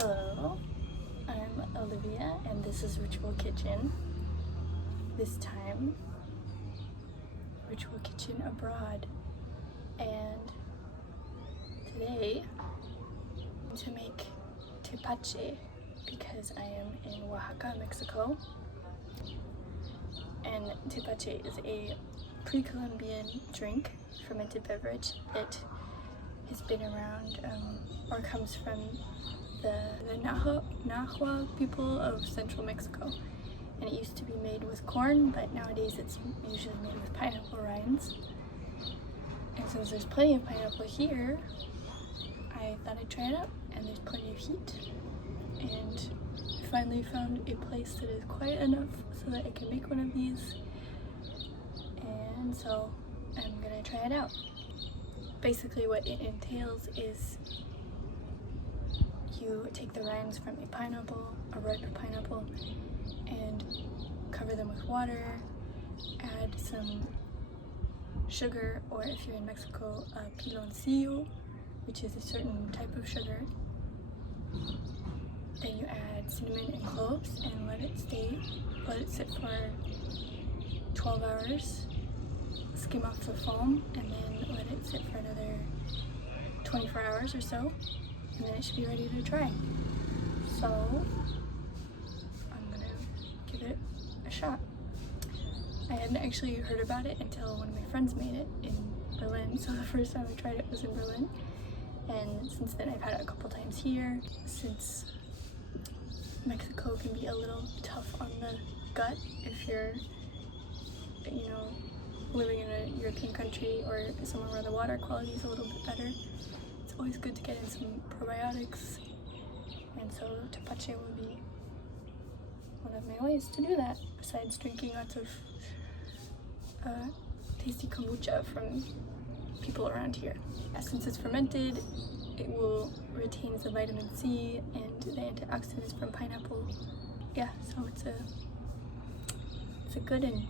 Hello, I'm Olivia and this is Ritual Kitchen. This time, Ritual Kitchen abroad. And today, I'm to make tepache because I am in Oaxaca, Mexico. And tepache is a pre-Columbian drink, fermented beverage that has been around or comes from the Nahua people of central Mexico. And it used to be made with corn, but nowadays it's usually made with pineapple rinds. And since there's plenty of pineapple here, I thought I'd try it out, and there's plenty of heat. And I finally found a place that is quiet enough so that I can make one of these. And so I'm gonna try it out. Basically what it entails is you take the rinds from a pineapple, a ripe pineapple, and cover them with water, add some sugar, or if you're in Mexico, piloncillo, which is a certain type of sugar. Then you add cinnamon and cloves and let it sit for 12 hours, skim off the foam, and then let it sit for another 24 hours or so, and then it should be ready to try. So I'm gonna give it a shot. I hadn't actually heard about it until one of my friends made it in Berlin, so the first time I tried it was in Berlin, and since then I've had it a couple times here. Since Mexico can be a little tough on the gut if you're, living in a European country or somewhere where the water quality is a little bit better, it's always good to get in some probiotics, and so tepache will be one of my ways to do that, besides drinking lots of tasty kombucha from people around here. Since it's fermented, it will retain the vitamin C and the antioxidants from pineapple. Yeah, so it's a good one.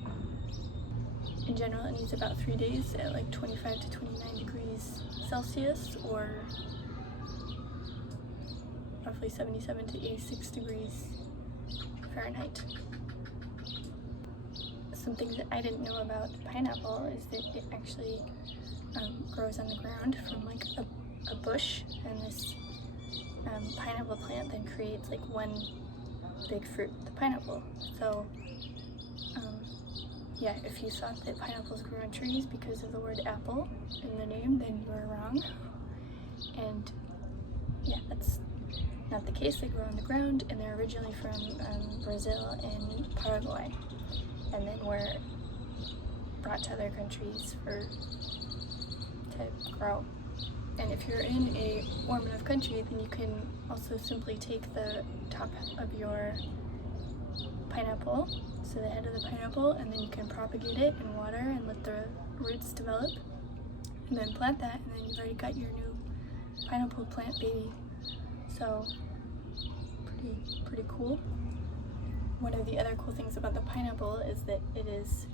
In general, it needs about 3 days at like 25 to 29 degrees Celsius, or roughly 77 to 86 degrees Fahrenheit. Some things that I didn't know about pineapple is that it actually grows on the ground from like a bush, and this pineapple plant then creates like one big fruit, the pineapple. So yeah, if you thought that pineapples grew on trees because of the word apple in the name, then you are wrong. And yeah, that's not the case. They grow on the ground, and they're originally from Brazil and Paraguay, and then were brought to other countries to grow. And if you're in a warm enough country, then you can also simply take the top of your pineapple, so the head of the pineapple, and then you can propagate it in water and let the roots develop, and then plant that, and then you've already got your new pineapple plant baby. So pretty cool. One of the other cool things about the pineapple is that it is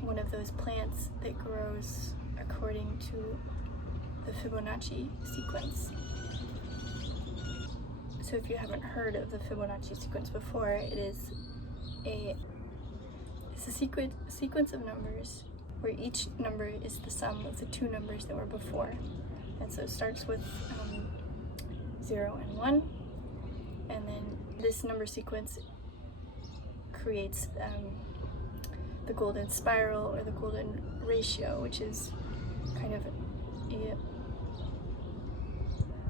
one of those plants that grows according to the Fibonacci sequence. So if you haven't heard of the Fibonacci sequence before, it's a sequence of numbers where each number is the sum of the two numbers that were before. And so it starts with 0 and 1, and then this number sequence creates the golden spiral, or the golden ratio, which is kind of a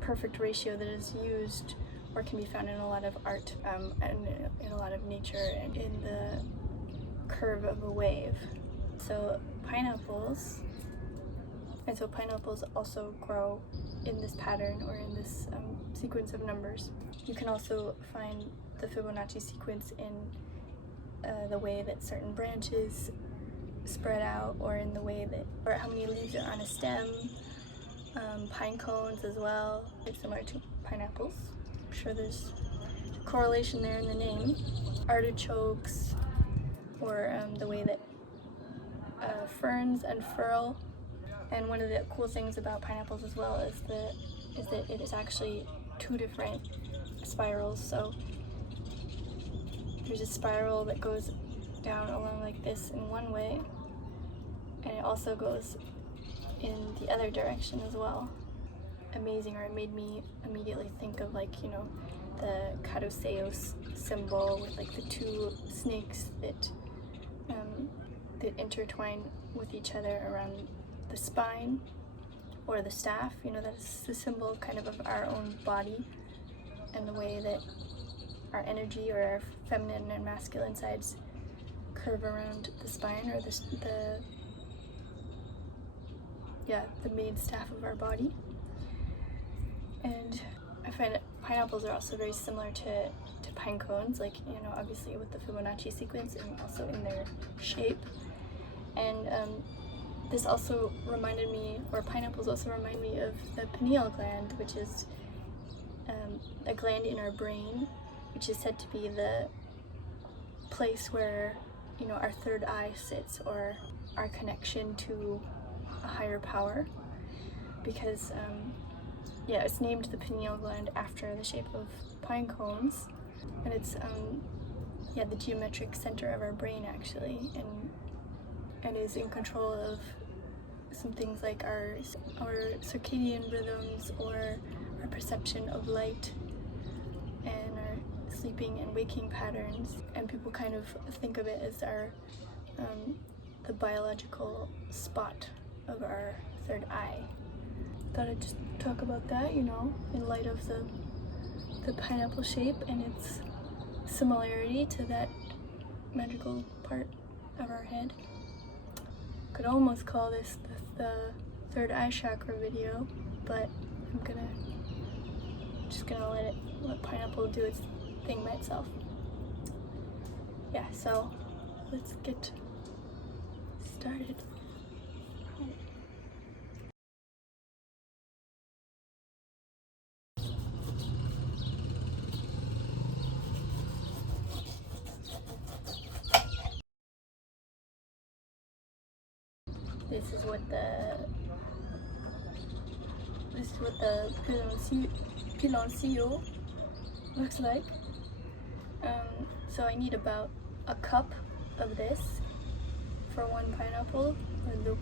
perfect ratio that is used or can be found in a lot of art and in a lot of nature, and in the curve of a wave. So pineapples also grow in this pattern, or in this sequence of numbers. You can also find the Fibonacci sequence in the way that certain branches spread out, or in the way that, or how many leaves are on a stem. Pine cones as well, it's similar to pineapples. I'm sure there's a correlation there in the name. Artichokes, or the way that ferns unfurl. And one of the cool things about pineapples as well is that it is actually two different spirals. So there's a spiral that goes down along like this in one way, and it also goes in the other direction as well. Amazing, or it made me immediately think of, like, you know, the caduceus symbol with like the two snakes that intertwine with each other around the spine, or the staff. You know, that's the symbol kind of our own body, and the way that our energy, or our feminine and masculine sides, curve around the spine, or the main staff of our body. And I find that pineapples are also very similar to pine cones, like, you know, obviously with the Fibonacci sequence, and also in their shape. And this also reminded me, or pineapples also remind me of the pineal gland, which is a gland in our brain, which is said to be the place where, you know, our third eye sits, or our connection to a higher power. Because yeah, it's named the pineal gland after the shape of pine cones, and it's yeah, the geometric center of our brain, actually, and is in control of some things like our circadian rhythms, or our perception of light, and our sleeping and waking patterns. And people kind of think of it as our the biological spot of our third eye. Thought I'd just talk about that, you know, in light of the pineapple shape and its similarity to that magical part of our head. Could almost call this the third eye chakra video, but I'm just gonna let pineapple do its thing by itself. Yeah, so let's get started. This is what the piloncillo looks like. So I need about a cup of this for one pineapple, or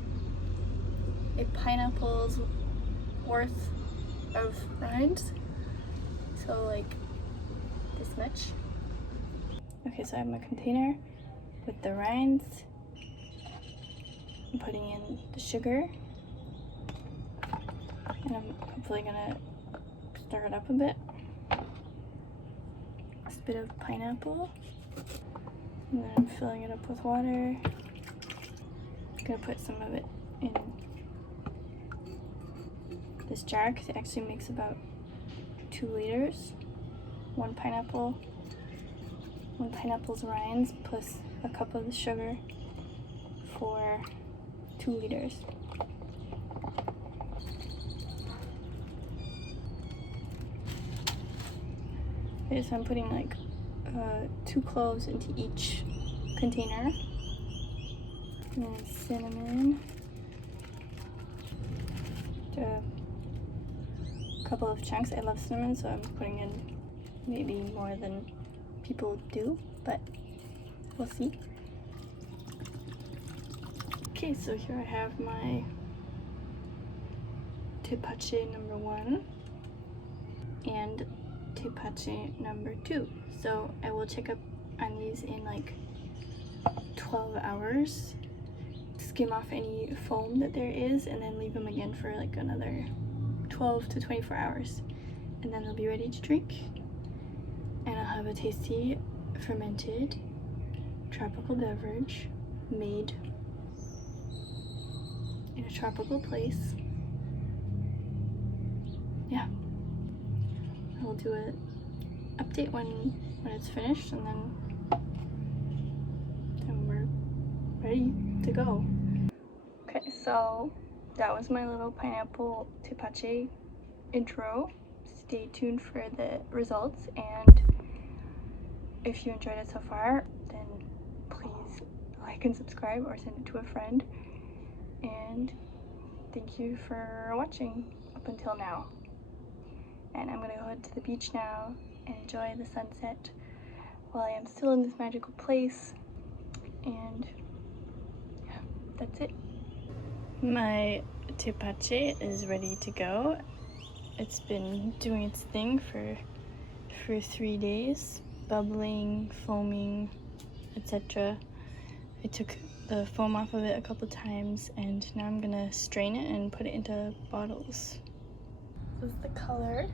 a pineapple's worth of rinds. So like this much. Okay, so I have my container with the rinds. I'm putting in the sugar, and I'm hopefully gonna stir it up a bit. This bit of pineapple, and then I'm filling it up with water. I'm gonna put some of it in this jar because it actually makes about 2 liters. One pineapple's rinds plus a cup of the sugar for 2 liters. Okay, so I'm putting like 2 cloves into each container, and then cinnamon, a couple of chunks. I love cinnamon, so I'm putting in maybe more than people do, but we'll see. Okay, so here I have my Tepache number 1 and Tepache number 2. So I will check up on these in like 12 hours, skim off any foam that there is, and then leave them again for like another 12 to 24 hours. And then they'll be ready to drink. And I'll have a tasty, fermented, tropical beverage made in a tropical place. Yeah, I will do an update when it's finished, and then we're ready to go. Okay, so that was my little pineapple tepache intro. Stay tuned for the results, and if you enjoyed it so far, then please like and subscribe, or send it to a friend. And thank you for watching up until now. And I'm gonna go head to the beach now and enjoy the sunset while I am still in this magical place. And yeah, that's it. My tepache is ready to go. It's been doing its thing for 3 days, bubbling, foaming, etc. I took the foam off of it a couple times, and now I'm gonna strain it and put it into bottles. This is the color,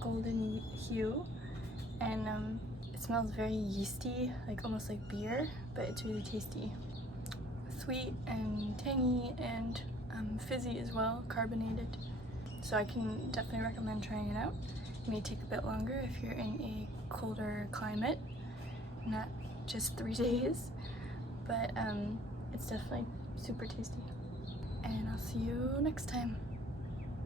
golden hue, and it smells very yeasty, like almost like beer, but it's really tasty. Sweet and tangy and fizzy as well, carbonated. So I can definitely recommend trying it out. It may take a bit longer if you're in a colder climate, not just 3 days, but it's definitely super tasty. And I'll see you next time.